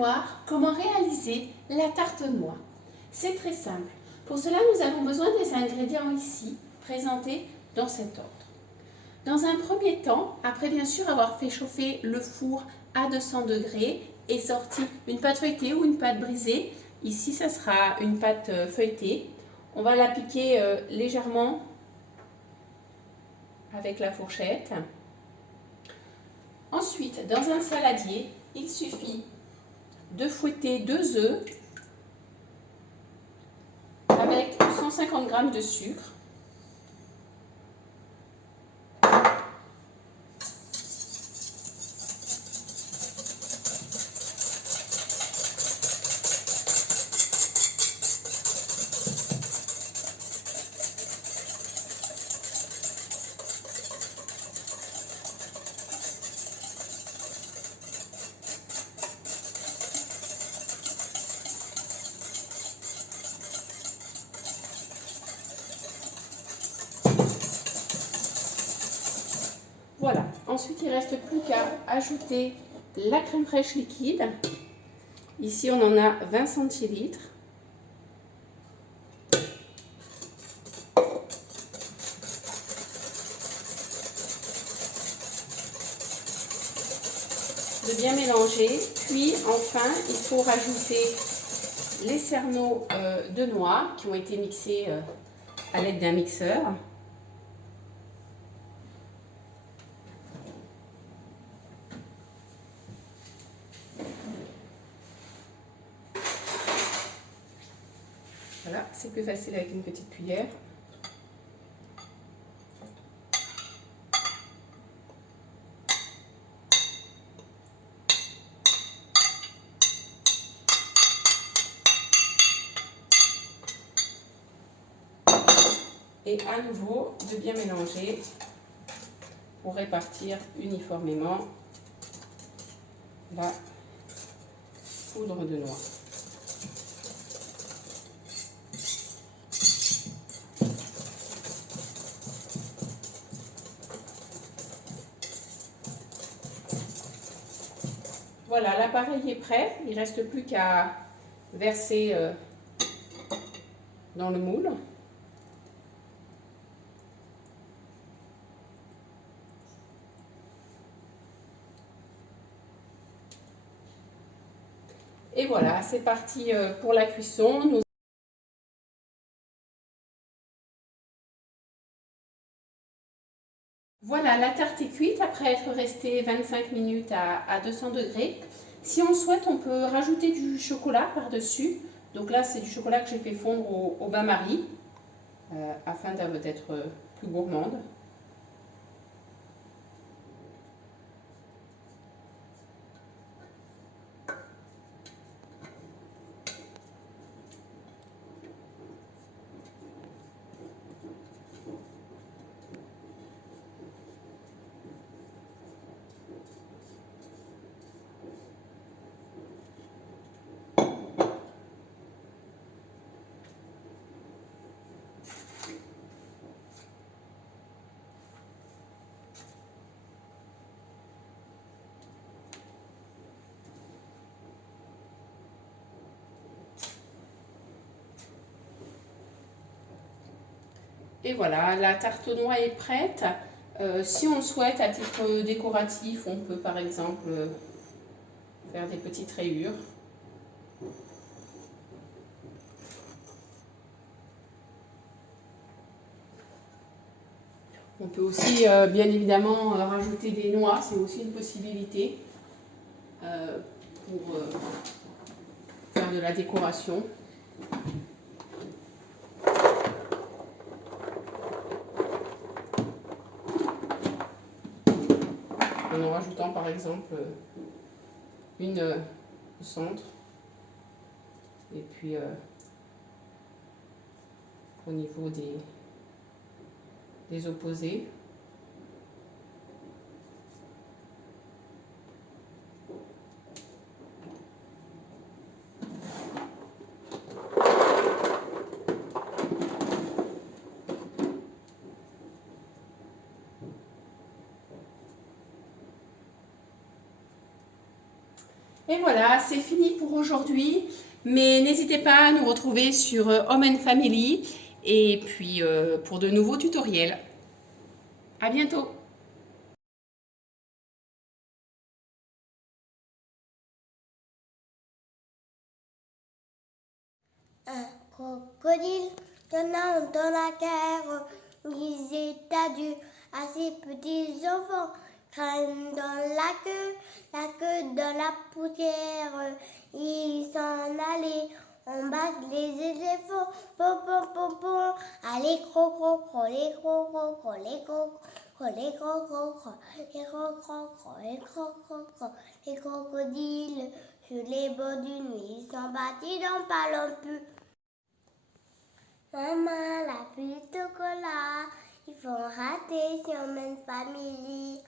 voir comment réaliser la tarte noix. C'est très simple. Pour cela, nous avons besoin des ingrédients ici, présentés dans cet ordre. Dans un premier temps, après bien sûr avoir fait chauffer le four à 200 degrés et sorti une pâte feuilletée ou une pâte brisée, ici ça sera une pâte feuilletée, on va la piquer légèrement avec la fourchette. Ensuite, dans un saladier, il suffit de fouetter 2 œufs avec 150 g de sucre. Voilà, ensuite il ne reste plus qu'à ajouter la crème fraîche liquide. Ici on en a 20 centilitres. De bien mélanger, puis enfin il faut rajouter les cerneaux de noix qui ont été mixés à l'aide d'un mixeur. Voilà, c'est plus facile avec une petite cuillère. Et à nouveau, de bien mélanger pour répartir uniformément la poudre de noix. Voilà, l'appareil est prêt. Il ne reste plus qu'à verser dans le moule. Et voilà, c'est parti pour la cuisson. Voilà, la tarte est cuite après être restée 25 minutes à 200 degrés. Si on souhaite, on peut rajouter du chocolat par-dessus. Donc là, c'est du chocolat que j'ai fait fondre au bain-marie afin d'être plus gourmande. Et voilà, la tarte aux noix est prête. Si on le souhaite à titre décoratif, on peut par exemple faire des petites rayures. On peut aussi bien évidemment rajouter des noix, c'est aussi une possibilité pour faire de la décoration. En rajoutant par exemple une au centre et puis au niveau des opposés. Et voilà, c'est fini pour aujourd'hui. Mais n'hésitez pas à nous retrouver sur Home and Family et puis pour de nouveaux tutoriels. À bientôt! Un crocodile tenant dans la terre disait adieu à ses petits enfants. Crâne dans la queue dans la poussière. Ils s'en allaient, on bat les éléphants. Pom pom pom pom, allez cro cro cro, les cro cro cro, les cro cro, les cro cro cro, les cro cro cro, les cro cro cro, les crocodiles sur les bords du nuit sont bâtis dans pas non plus. Maman, la pluie de chocolat, ils font rater sur Home and Family.